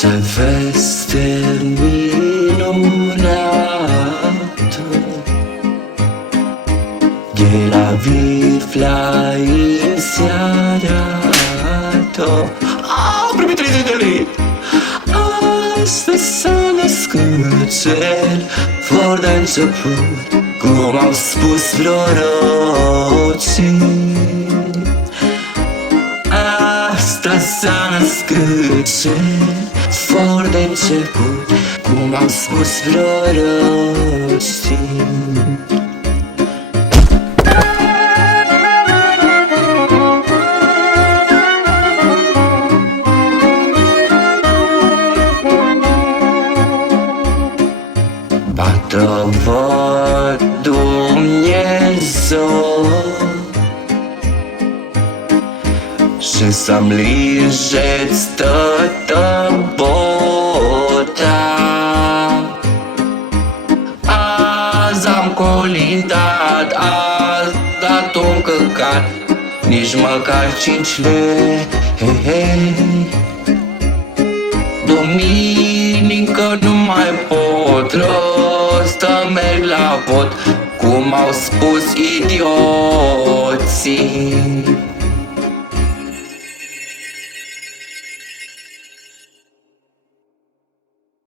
Ce veste minunată de la vifla inițiată. Am primit 30 de lei. Astăzi s-a născut cel for de început, cum au spus prorocii. Astăzi s-a născut cel for de început, cum au spus prorocii. Bată-vă Dumnezeu și să-mi lijeți toată bota. Azi am colindat, azi dat un căcat, nici măcar 5 lei. Duminică nu mai pot, răstă merg la vot, cum au spus idioții.